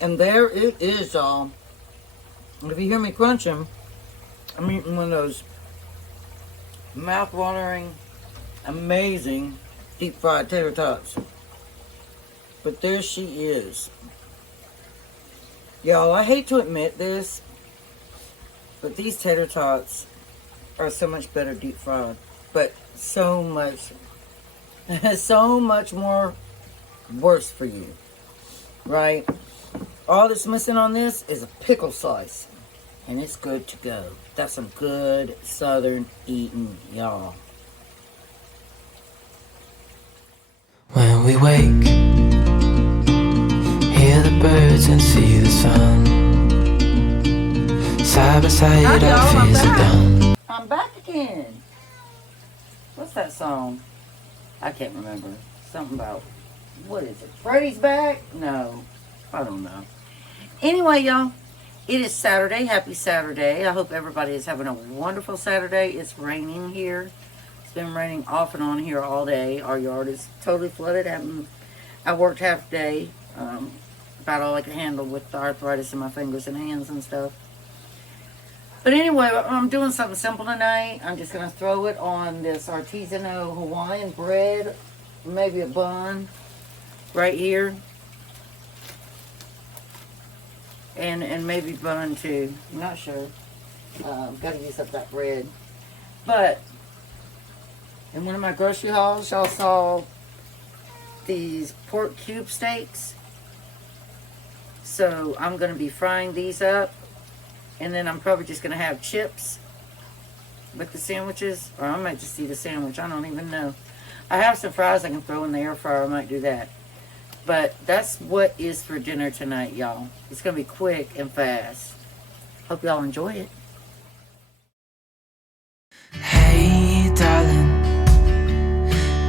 And there it is, y'all. If you hear me crunching, I'm eating one of those mouth-watering, amazing deep-fried tater tots. But there she is. Y'all, I hate to admit this, but these tater tots are so much better deep-fried. But so much more worse for you, right? All that's missing on this is a pickle slice, and it's good to go. That's some good southern eating, y'all. When we wake, hear the birds and see the sun. Side by side, our fears are done. I'm back again. What's that song? I can't remember. Something about, what is it? Freddy's back? No, I don't know. Anyway, y'all, it is Saturday. Happy Saturday. I hope everybody is having a wonderful Saturday. It's raining here. It's been raining off and on here all day. Our yard is totally flooded. I worked half day. About all I could handle with the arthritis in my fingers and hands and stuff. But anyway, I'm doing something simple tonight. I'm just going to throw it on this artisanal Hawaiian bread. Maybe a bun right here. And maybe bun too. I'm not sure. Got to use up that bread. But in one of my grocery hauls, y'all saw these pork cube steaks. So I'm going to be frying these up. And then I'm probably just going to have chips with the sandwiches. Or I might just eat a sandwich. I don't even know. I have some fries I can throw in the air fryer. I might do that. But that's what is for dinner tonight, y'all. It's going to be quick and fast. Hope y'all enjoy it. Hey, darling,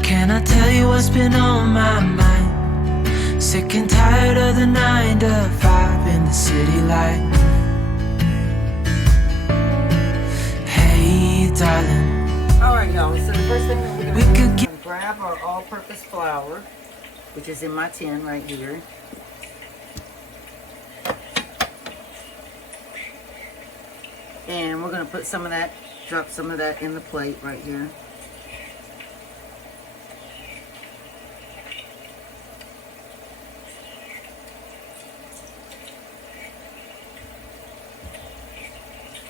can I tell you what's been on my mind? Sick and tired of the 9 to 5 in the city light. Hey, darling. Alright, y'all. So the first thing that we're going to do is grab our all-purpose flour, which is in my tin right here. And we're going to put some of that, drop some of that in the plate right here.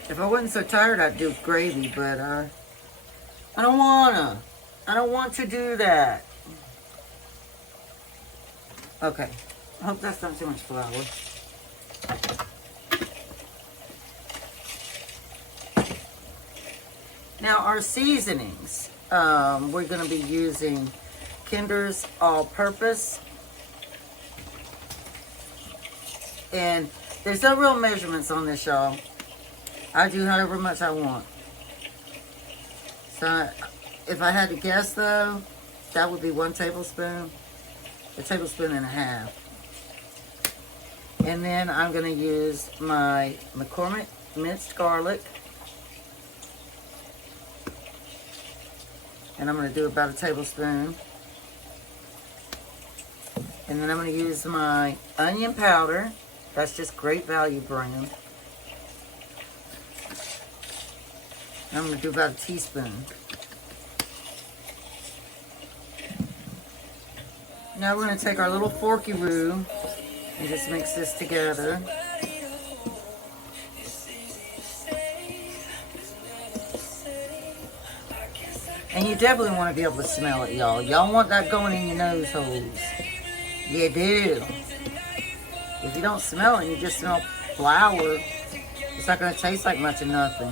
If I wasn't so tired, I'd do gravy, but I don't wanna. I don't want to do that. Okay. I hope that's not too much flour. Now our seasonings. We're going to be using Kinder's All-Purpose. And there's no real measurements on this, y'all. I do however much I want. So if I had to guess though, that would be 1 tablespoon. A tablespoon and a half. And then I'm going to use my McCormick minced garlic. And I'm going to do about a tablespoon. And then I'm going to use my onion powder. That's just Great Value brand. And I'm going to do about a teaspoon. Now we're going to take our little forky-roo and just mix this together. And you definitely want to be able to smell it, y'all. Y'all want that going in your nose holes. You do. If you don't smell it and you just smell flour, it's not going to taste like much of nothing.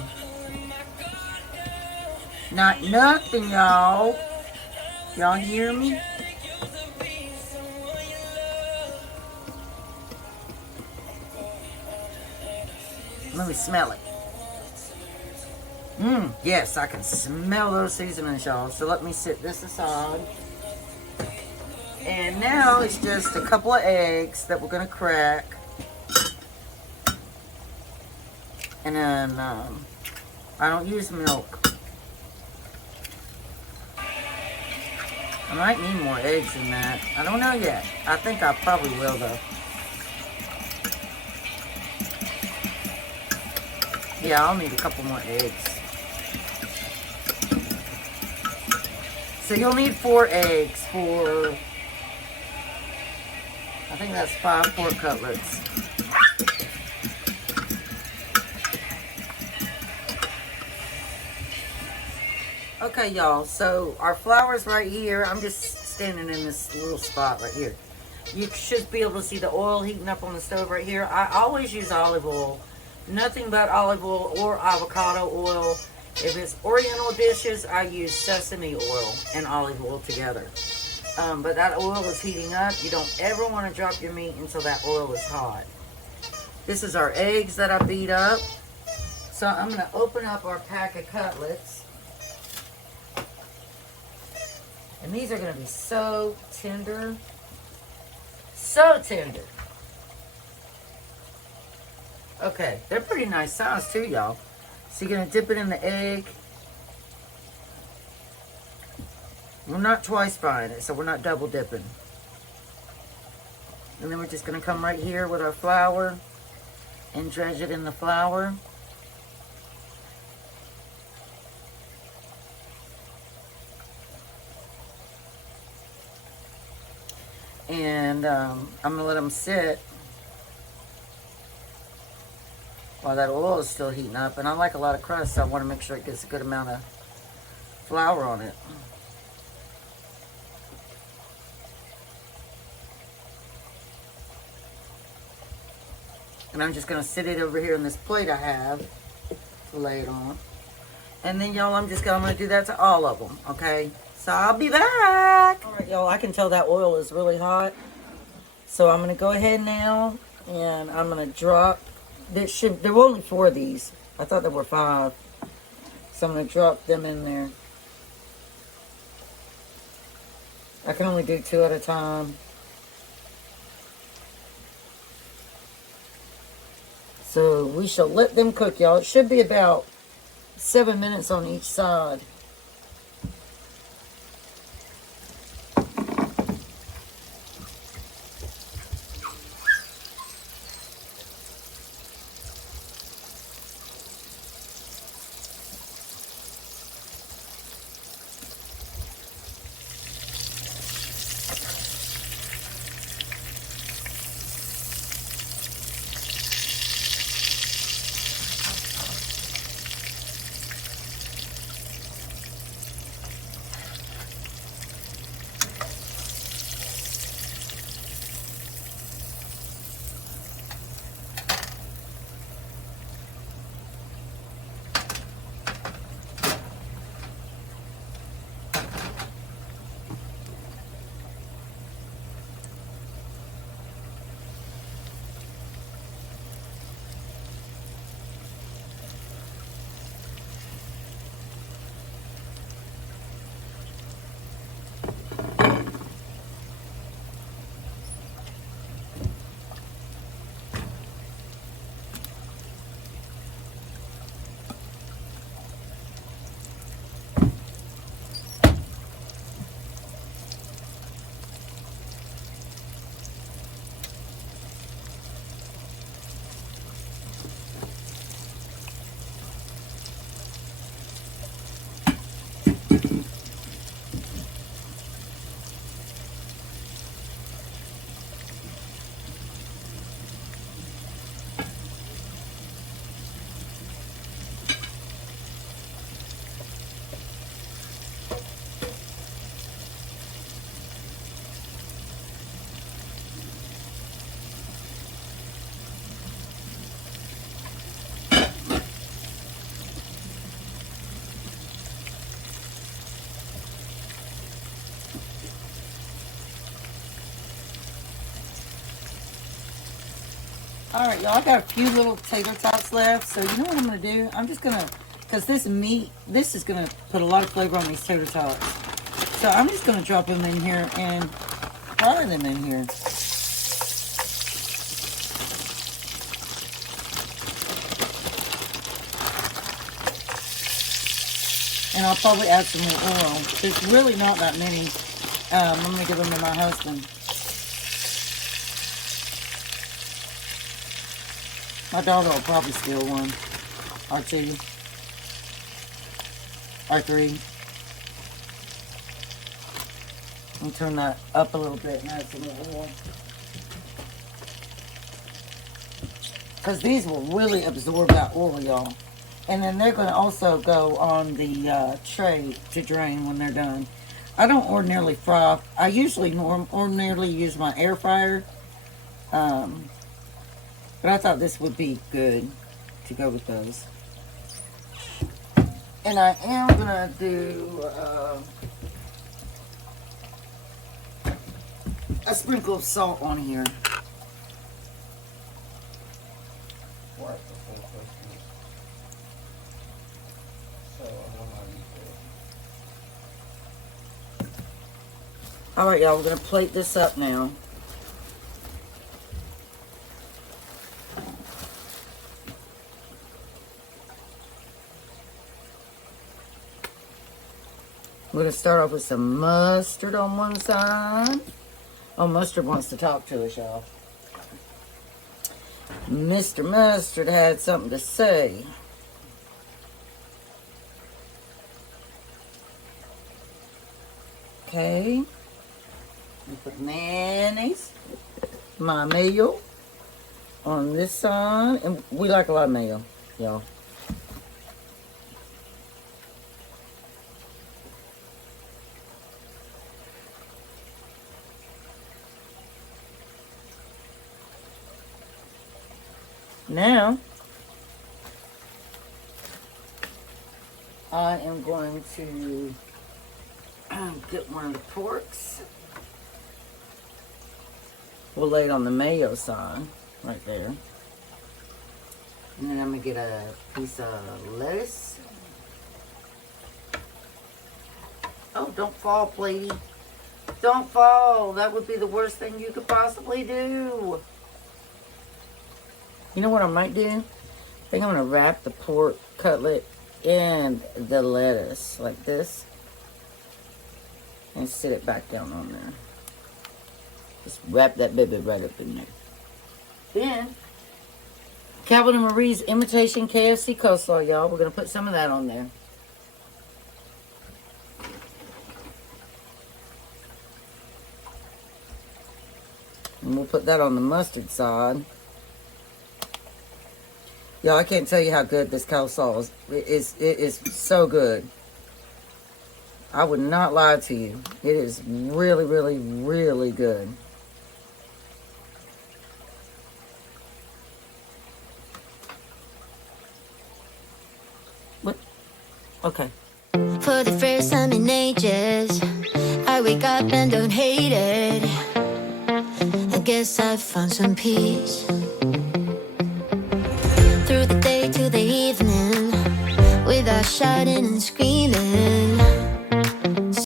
Not nothing, y'all. Y'all hear me? Let me smell it. Yes, I can smell those seasonings, y'all. So let me set this aside. And now it's just a couple of eggs that we're going to crack. And then I don't use milk. I might need more eggs than that. I don't know yet. I think I probably will though. Yeah, I'll need a couple more eggs. So you'll need 4 eggs for, I think that's 5 pork cutlets. Okay, y'all, so our flour's right here. I'm just standing in this little spot right here. You should be able to see the oil heating up on the stove right here. I always use olive oil. Nothing but olive oil or avocado oil. If it's oriental dishes, I use sesame oil and olive oil together. But that oil is heating up. You don't ever want to drop your meat until that oil is hot. This is our eggs that I beat up. So I'm going to open up our pack of cutlets. And these are going to be so tender. So tender. Okay, they're pretty nice size too, y'all. So you're going to dip it in the egg. We're not twice frying it, so we're not double dipping. And then we're just going to come right here with our flour and dredge it in the flour. And I'm going to let them sit while that oil is still heating up. And I like a lot of crust, so I want to make sure it gets a good amount of flour on it. And I'm just going to sit it over here on this plate I have to lay it on. And then, y'all, I'm going to do that to all of them, okay? So I'll be back. All right, y'all, I can tell that oil is really hot. So I'm going to go ahead now, and I'm going to drop. There were only 4 of these. I thought there were 5. So I'm going to drop them in there. I can only do 2 at a time. So we shall let them cook, y'all. It should be about 7 minutes on each side. Alright, y'all, I got a few little tater tots left. So you know what I'm going to do? I'm just going to, because this meat, this is going to put a lot of flavor on these tater tots. So I'm just going to drop them in here and fry them in here. And I'll probably add some more oil. There's really not that many. I'm going to give them to my husband. My daughter will probably steal one. or 2 or 3. And turn that up a little bit and add some more. Because these will really absorb that oil, y'all. And then they're going to also go on the tray to drain when they're done. I don't ordinarily fry. I usually ordinarily use my air fryer. But I thought this would be good to go with those. And I am going to do a sprinkle of salt on here. Alright, y'all, we're going to plate this up now. We're going to start off with some mustard on one side. Oh, Mustard wants to talk to us, y'all. Mr. Mustard had something to say. Okay. We put mayonnaise, my mayo, on this side. And we like a lot of mayo, y'all. Now, I am going to get one of the porks. We'll lay it on the mayo side, right there. And then I'm going to get a piece of lettuce. Oh, don't fall, please. Don't fall. That would be the worst thing you could possibly do. You know what I might do? I think I'm going to wrap the pork cutlet in the lettuce like this. And sit it back down on there. Just wrap that baby right up in there. Then, Calvin and Marie's imitation KFC coleslaw, y'all. We're going to put some of that on there. And we'll put that on the mustard side. Y'all, I can't tell you how good this coleslaw is. It is so good. I would not lie to you. It is really, really, really good. What? Okay. For the first time in ages, I wake up and don't hate it. I guess I've found some peace. Through the day to the evening, without shouting and screaming,